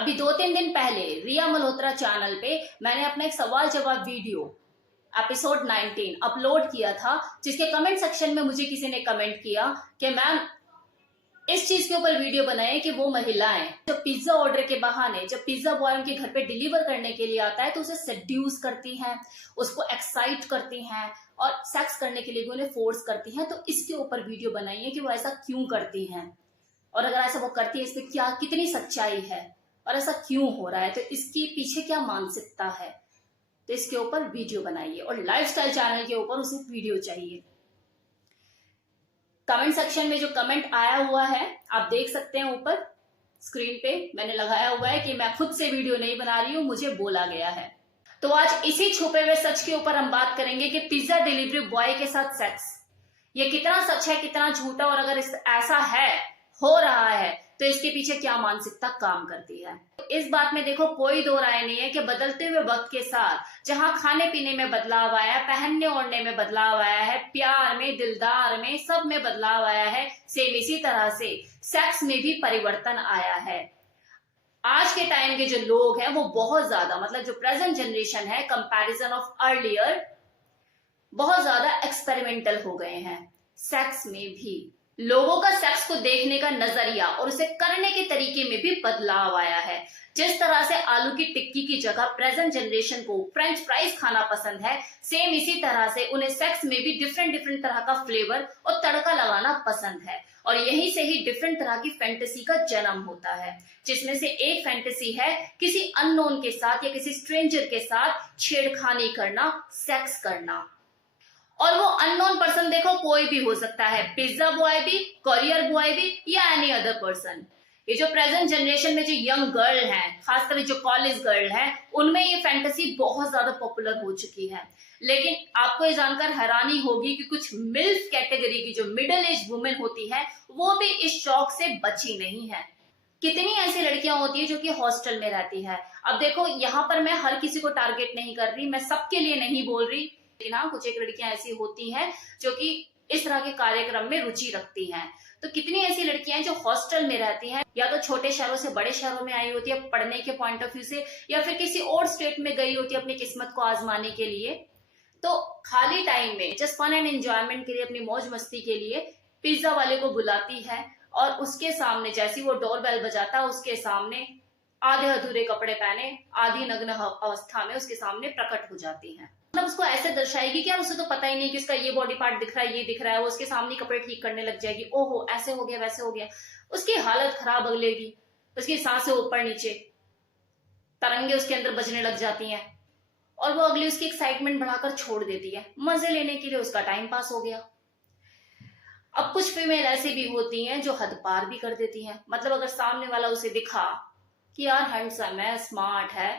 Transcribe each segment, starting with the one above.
अभी 2-3 दिन पहले रिया मल्होत्रा चैनल पे मैंने अपना एक सवाल जवाब वीडियो एपिसोड 19 अपलोड किया था, जिसके कमेंट सेक्शन में मुझे किसी ने कमेंट किया कि मैम इस चीज के ऊपर वीडियो बनाए कि वो महिलाएं जो पिज्जा ऑर्डर के बहाने जब पिज्जा बॉय उनके घर पे डिलीवर करने के लिए आता है तो उसे सेड्यूस करती हैं, उसको एक्साइट करती हैं और सेक्स करने के लिए भी उन्हें फोर्स करती हैं। तो इसके ऊपर वीडियो बनाइए कि वो ऐसा क्यों करती हैं, और अगर ऐसा वो करती है इसमें क्या कितनी सच्चाई है और ऐसा क्यों हो रहा है, तो इसके पीछे क्या मानसिकता है। तो इसके ऊपर वीडियो बनाइए और लाइफस्टाइल चैनल के ऊपर उसे वीडियो चाहिए। कमेंट सेक्शन में जो कमेंट आया हुआ है आप देख सकते हैं, ऊपर स्क्रीन पे मैंने लगाया हुआ है कि मैं खुद से वीडियो नहीं बना रही हूं, मुझे बोला गया है। तो आज इसी छुपे हुए सच के ऊपर हम बात करेंगे कि पिज्जा डिलीवरी बॉय के साथ सेक्स ये कितना सच है, कितना झूठा, और अगर ऐसा है हो रहा है तो इसके पीछे क्या मानसिकता काम करती है। इस बात में देखो कोई दो राय नहीं है कि बदलते हुए वक्त के साथ जहां खाने पीने में बदलाव आया है, पहनने ओढ़ने में बदलाव आया है, प्यार में, दिलदार में, सब में बदलाव आया है, सेम इसी तरह से सेक्स में भी परिवर्तन आया है। आज के टाइम के जो लोग हैं वो बहुत ज्यादा, मतलब जो प्रेजेंट जनरेशन है कंपैरिजन ऑफ अर्लियर, बहुत ज्यादा एक्सपेरिमेंटल हो गए हैं। सेक्स में भी लोगों का सेक्स को देखने का नजरिया और उसे करने के तरीके में भी बदलाव आया है। जिस तरह से आलू की टिक्की की जगह प्रेजेंट जनरेशन को फ्रेंच फ्राइज खाना पसंद है, सेम इसी तरह से उन्हें सेक्स में भी डिफरेंट डिफरेंट तरह का फ्लेवर और तड़का लगाना पसंद है। और यहीं से ही डिफरेंट तरह की फैंटेसी का जन्म होता है, जिसमें से एक फैंटेसी है किसी अननोन के साथ या किसी स्ट्रेंजर के साथ छेड़खानी करना, सेक्स करना। और वो अननोन पर्सन देखो कोई भी हो सकता है, पिज्जा बॉय भी, कोरियर बॉय भी, या एनी अदर पर्सन। ये जो प्रेजेंट जनरेशन में जो यंग गर्ल हैं, खासकर जो कॉलेज गर्ल हैं, उनमें ये फैंटेसी बहुत ज्यादा पॉपुलर हो चुकी है। लेकिन आपको ये जानकर हैरानी होगी कि कुछ मिल्फ कैटेगरी की जो मिडिल एज वुमेन होती है वो भी इस शौक से बची नहीं है। कितनी ऐसी लड़कियां होती है जो कि हॉस्टल में रहती है। अब देखो यहाँ पर मैं हर किसी को टारगेट नहीं कर रही, मैं सबके लिए नहीं बोल रही, लेकिन हाँ कुछ एक लड़कियां ऐसी होती हैं जो कि इस तरह के कार्यक्रम में रुचि रखती हैं। तो कितनी ऐसी लड़कियां हैं जो हॉस्टल में रहती हैं, या तो छोटे शहरों से बड़े शहरों में आई होती है पढ़ने के पॉइंट ऑफ व्यू से, या फिर किसी और स्टेट में गई होती है अपनी किस्मत को आजमाने के लिए। तो खाली टाइम में जस्ट फन एंड एंजॉयमेंट के लिए, अपनी मौज मस्ती के लिए पिज्जा वाले को बुलाती है और उसके सामने जैसी वो डोर बेल बजाता है उसके सामने आधे अधूरे कपड़े पहने, आधी नग्न अवस्था में उसके सामने प्रकट हो जाती है। मतलब उसको ऐसे दर्शाएगी कि यार उसे तो पता ही नहीं कि उसका ये बॉडी पार्ट दिख रहा है, ये दिख रहा है, वो उसके सामने कपड़े ठीक करने लग जाएगी, ओहो ऐसे हो गया वैसे हो गया, उसकी हालत खराब अगलेगी, उसकी सांसें ऊपर नीचे, तरंगे उसके अंदर बजने लग जाती हैं और वो अगली उसकी एक्साइटमेंट बढ़ाकर छोड़ देती है। मजे लेने के लिए उसका टाइम पास हो गया। अब कुछ फीमेल ऐसी भी होती हैं जो हद पार भी कर देती हैं। मतलब अगर सामने वाला उसे दिखा कि यार हैंडसम है, स्मार्ट है,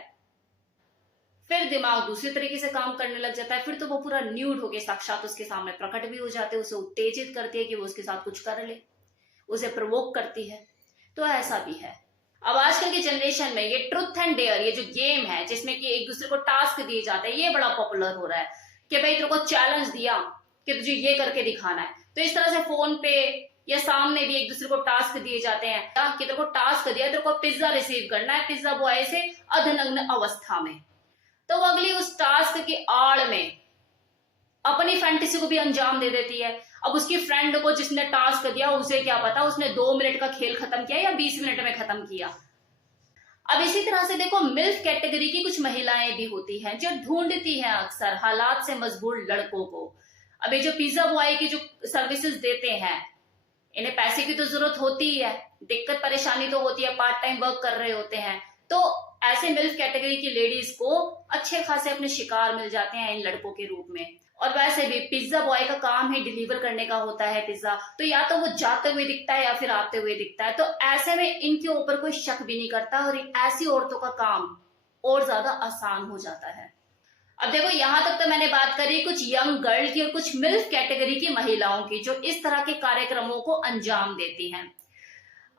फिर दिमाग दूसरे तरीके से काम करने लग जाता है। फिर तो वो पूरा न्यूड होके साक्षात उसके सामने प्रकट भी हो जाते हैं, उसे उत्तेजित करती है कि वो उसके साथ कुछ कर ले, उसे प्रवोक करती है। तो ऐसा भी है। अब आजकल की जनरेशन में ये ट्रुथ एंड डेयर, ये जो गेम है जिसमें कि एक दूसरे को टास्क दिए जाते हैं, ये बड़ा पॉपुलर हो रहा है कि भाई तेरे को चैलेंज दिया कि तुझे ये करके दिखाना है। तो इस तरह से फोन पे या सामने भी एक दूसरे को टास्क दिए जाते हैं कि तेरे को टास्क दिया, तेरे को पिज्जा रिसीव करना है पिज्जा बॉय से अधनग्न अवस्था में। तो वो अगली उस टास्क की आड़ में अपनी फैंटेसी को भी अंजाम दे देती है। अब उसकी फ्रेंड को जिसने टास्क दिया उसे क्या पता उसने 2 मिनट का खेल खत्म किया या 20 मिनट में खत्म किया। अब इसी तरह से देखो मिल्फ कैटेगरी की कुछ महिलाएं भी होती हैं जो ढूंढती हैं अक्सर हालात से मजबूर लड़कों को। अब ये जो पिज्जा बॉय की जो सर्विसेज देते हैं, इन्हें पैसे की तो जरूरत होती ही है, दिक्कत परेशानी तो होती है, पार्ट टाइम वर्क कर रहे होते हैं। तो ऐसे मिल्फ कैटेगरी की लेडीज को अच्छे खासे अपने शिकार मिल जाते हैं इन लड़कों के रूप में। और वैसे भी पिज्जा बॉय का काम ही डिलीवर करने का होता है पिज्जा, तो या तो वो जाते हुए दिखता है या फिर आते हुए दिखता है। तो ऐसे में इनके ऊपर कोई शक भी नहीं करता और ऐसी औरतों का काम और ज्यादा आसान हो जाता है। अब देखो यहां तक तो मैंने बात करी कुछ यंग गर्ल की और कुछ मिल्फ कैटेगरी की महिलाओं की जो इस तरह के कार्यक्रमों को अंजाम देती हैं।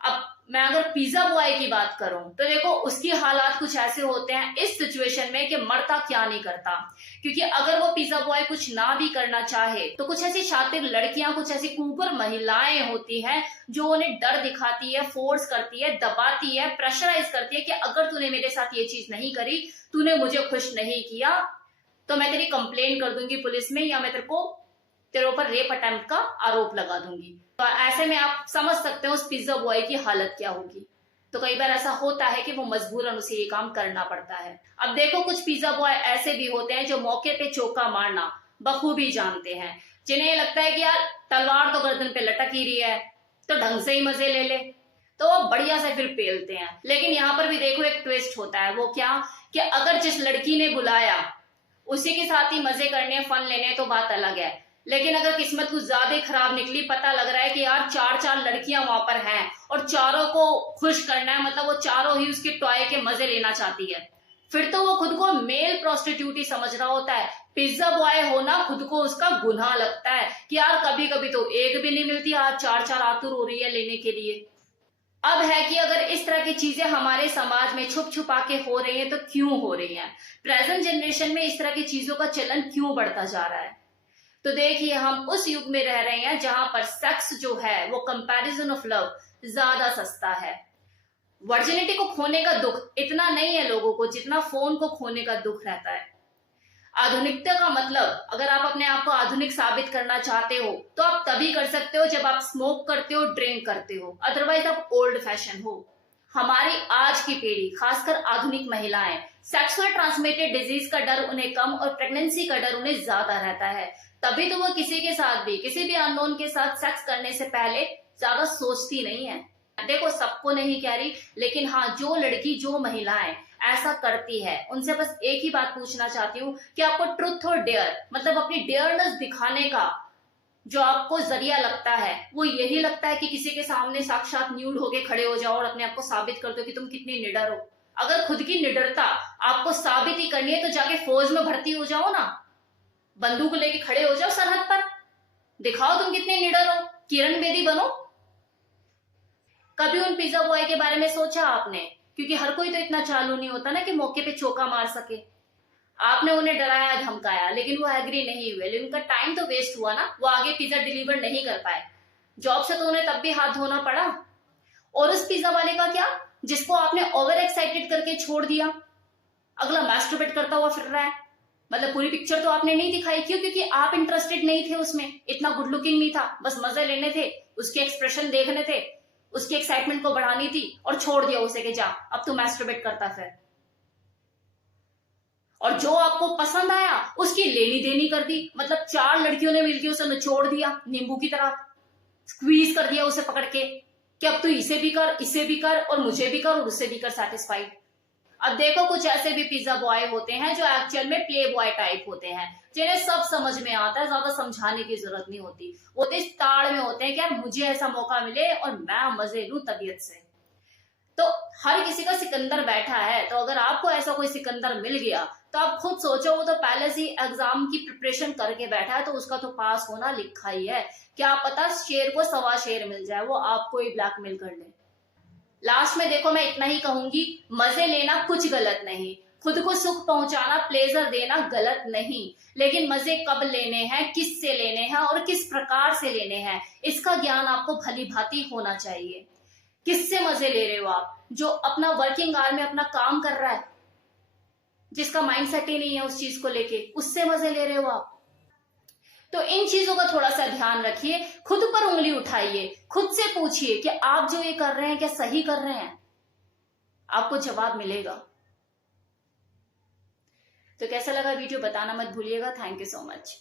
अब मैं अगर पिज्जा बॉय की बात करूं तो देखो उसकी हालात कुछ ऐसे होते हैं इस सिचुएशन में कि मरता क्या नहीं करता, क्योंकि अगर वो पिज्जा बॉय कुछ ना भी करना चाहे तो कुछ ऐसी शातिर लड़कियां, कुछ ऐसी कुकर महिलाएं होती हैं जो उन्हें डर दिखाती है, फोर्स करती है, दबाती है, प्रेशराइज करती है कि अगर तूने मेरे साथ ये चीज नहीं करी, तूने मुझे खुश नहीं किया, तो मैं तेरी कंप्लेन कर दूंगी पुलिस में, या मैं तेरे ऊपर रेप अटेम्प्ट का आरोप लगा दूंगी। तो ऐसे में आप समझ सकते हो उस पिज्जा बॉय की हालत क्या होगी। तो कई बार ऐसा होता है कि वो मजबूरन उसे ये काम करना पड़ता है। अब देखो कुछ पिज्जा बॉय ऐसे भी होते हैं जो मौके पे चौका मारना बखूबी जानते हैं, जिन्हें लगता है कि यार तलवार तो गर्दन पे लटक ही रही है तो ढंग से ही मजे ले ले, तो वो बढ़िया से फिर पेलते हैं। लेकिन यहाँ पर भी देखो एक ट्विस्ट होता है, वो क्या कि अगर जिस लड़की ने बुलाया उसी के साथ ही मजे करने, फन लेने, तो बात अलग है। लेकिन अगर किस्मत कुछ ज्यादा खराब निकली, पता लग रहा है कि यार 4 लड़कियां वहां पर हैं और चारों को खुश करना है, मतलब वो चारों ही उसके टॉय के मजे लेना चाहती है, फिर तो वो खुद को मेल प्रोस्टिट्यूट ही समझ रहा होता है। पिज्जा बॉय होना खुद को उसका गुनाह लगता है कि यार कभी कभी तो एक भी नहीं मिलती, आज 4 आतुर हो रही है लेने के लिए। अब है कि अगर इस तरह की चीजें हमारे समाज में छुप छुपा के हो रही हैं तो क्यों हो रही हैं, प्रेजेंट जनरेशन में इस तरह की चीजों का चलन क्यों बढ़ता जा रहा है। तो देखिए हम उस युग में रह रहे हैं जहां पर सेक्स जो है वो कंपैरिजन ऑफ लव ज्यादा सस्ता है। वर्जिनिटी को खोने का दुख इतना नहीं है लोगों को जितना फोन को खोने का दुख रहता है। आधुनिकता का मतलब, अगर आप अपने आप को आधुनिक साबित करना चाहते हो तो आप तभी कर सकते हो जब आप स्मोक करते हो, ड्रिंक करते हो, अदरवाइज आप ओल्ड फैशन हो। हमारी आज की पीढ़ी, खासकर आधुनिक महिलाएं, सेक्सुअल ट्रांसमिटेड डिजीज का डर उन्हें कम और प्रेगनेंसी का डर उन्हें ज्यादा रहता है, तभी तो वो किसी के साथ भी, किसी भी अननोन के साथ सेक्स करने से पहले ज्यादा सोचती नहीं है। देखो सबको नहीं कह रही, लेकिन हाँ जो लड़की, जो महिलाएं ऐसा करती है उनसे बस एक ही बात पूछना चाहती हूँ कि आपको ट्रुथ और डेयर, मतलब अपनी डेयरनेस दिखाने का जो आपको जरिया लगता है वो यही लगता है कि किसी के सामने साक्षात न्यूड होके खड़े हो जाओ और अपने आप को साबित कर दो कि तुम कितनी निडर हो। अगर खुद की निडरता आपको साबित ही करनी है तो जाके फौज में भर्ती हो जाओ ना, बंदूक लेके खड़े हो जाओ सरहद पर, दिखाओ तुम कितने निडर हो, किरण बेदी बनो। कभी उन पिज्जा बॉय के बारे में सोचा आपने? क्योंकि हर कोई तो इतना चालू नहीं होता ना कि मौके पे चौका मार सके। आपने उन्हें डराया, धमकाया, लेकिन वो एग्री नहीं हुए, लेकिन उनका टाइम तो वेस्ट हुआ ना, वो आगे पिज्जा डिलीवर नहीं कर पाए, जॉब से तो उन्हें तब भी हाथ धोना पड़ा। और उस पिज्जा वाले का क्या जिसको आपने ओवर एक्साइटेड करके छोड़ दिया, अगला मैस्टरबेट करता हुआ फिर रहा है, मतलब पूरी पिक्चर तो आपने नहीं दिखाई। क्यों? क्योंकि आप इंटरेस्टेड नहीं थे उसमें, इतना गुड लुकिंग नहीं था, बस मजे लेने थे, उसके एक्सप्रेशन देखने थे, उसकी एक्साइटमेंट को बढ़ानी थी, और छोड़ दिया उसे कि जा अब तू मैस्टरबेट करता फिर। और जो आपको पसंद आया उसकी लेनी देनी कर दी, मतलब 4 लड़कियों ने मिलकर उसे निचोड़ दिया, नींबू की तरह स्क्वीज कर दिया उसे पकड़ के कि अब तू इसे भी कर, इसे भी कर, और मुझे भी कर, और उससे भी कर सेटिस्फाइड। अब देखो कुछ ऐसे भी पिज्जा बॉय होते हैं जो एक्चुअल में प्ले बॉय टाइप होते हैं, जिन्हें सब समझ में आता है, ज्यादा समझाने की जरूरत नहीं होती। वो तो इस ताड़ में होते हैं कि यार मुझे ऐसा मौका मिले और मैं मजे लूं तबीयत से। तो हर किसी का सिकंदर बैठा है, तो अगर आपको ऐसा कोई सिकंदर मिल गया तो आप खुद सोचो, वो तो पहले से एग्जाम की प्रिपरेशन करके बैठा है, तो उसका तो पास होना लिखा ही है। क्या पता शेर को 1.25 शेर मिल जाए, वो आपको ही ब्लैकमेल कर ले। लास्ट में देखो मैं इतना ही कहूंगी, मजे लेना कुछ गलत नहीं, खुद को सुख पहुंचाना, प्लेजर देना गलत नहीं, लेकिन मजे कब लेने हैं, किससे लेने हैं और किस प्रकार से लेने हैं, इसका ज्ञान आपको भली भांति होना चाहिए। किससे मजे ले रहे हो आप? जो अपना वर्किंग आवर में अपना काम कर रहा है, जिसका माइंडसेट ही नहीं है उस चीज को लेके, उससे मजे ले रहे हो आप? तो इन चीजों का थोड़ा सा ध्यान रखिए, खुद पर उंगली उठाइए, खुद से पूछिए कि आप जो ये कर रहे हैं क्या सही कर रहे हैं, आपको जवाब मिलेगा। तो कैसा लगा वीडियो बताना मत भूलिएगा। Thank you so much.